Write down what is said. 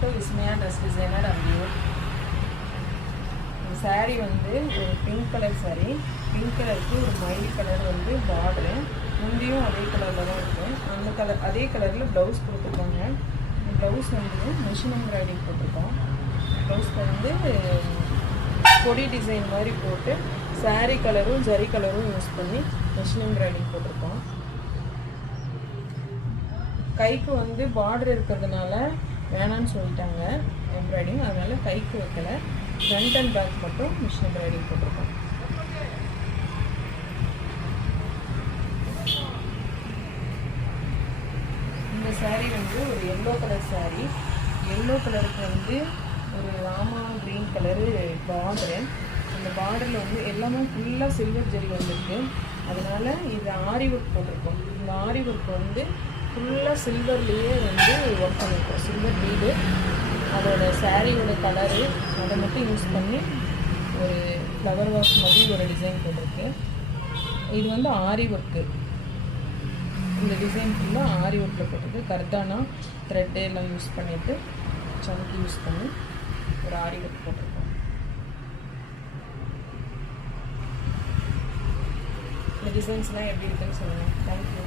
to Vismaya Dress Designer Ambiur. Saree வந்து ஒரு pink colour saree. Pink கலருக்கு ஒரு மயில் கலர் வந்து பார்டர். முந்தியும் அதே கலர்ல தான் இருக்கு. அந்த கலர் அதே கலர்ல ப்ளவுஸ் கொடுத்துருக்காங்க. ப்ளவுஸ் வந்து மிஷின் எம்ப்ராய்டிங் போட்டிருக்கோம். ப்ளவுஸ்க்கு வந்து கொடி டிசைன் மாதிரி போட்டு saree கலரும் ஜரி கலரும் யூஸ் பண்ணி மிஷின் எம்ப்ராய்டிங் போட்டிருக்கோம். கைக்கு வந்து பார்டர் இருக்கிறதுனால வேணான்னு சொல்லிட்டாங்க எம்ப்ராய்டிங், அதனால கைக்கு வைக்கல. ஃப்ரண்ட் அண்ட் பேக் மட்டும் மிஷின் எம்ப்ராய்டிங் போட்டிருக்கோம். இந்த saree வந்து ஒரு எல்லோ கலர் saree. எல்லோ கலருக்கு வந்து ஒரு ராமா க்ரீன் கலரு பார்டரு. அந்த பார்டரில் வந்து எல்லாமே ஃபுல்லாக சில்வர் ஜெரி வந்துருக்கு. அதனால இது ஆரி ஒர்க் போட்டிருக்கோம். இந்த ஆரி ஒர்க் வந்து ஃபுல்லாக சில்வர்லேயே வந்து ஒர்க் பண்ணியிருக்கோம். சில்வர் பீடு, அதோட சாரியோட கலரு அதை மட்டும் யூஸ் பண்ணி ஒரு ஃப்ளவர் ஒர்க் மாதிரி ஒரு டிசைன் போட்டிருக்கு. இது வந்து ஆரி ஒர்க்கு. இந்த டிசைன் ஃபுல்லாக ஆரி ஒர்க்கில் போட்டிருக்கு. கர்தானா த்ரெட்டு எல்லாம் யூஸ் பண்ணிவிட்டு சம்கி யூஸ் பண்ணி ஒரு ஆரி ஒர்க் போட்டிருக்கோம். இந்த டிசைன்ஸ்லாம் எப்படி இருக்குன்னு சொல்லுங்கள். தேங்க்யூ.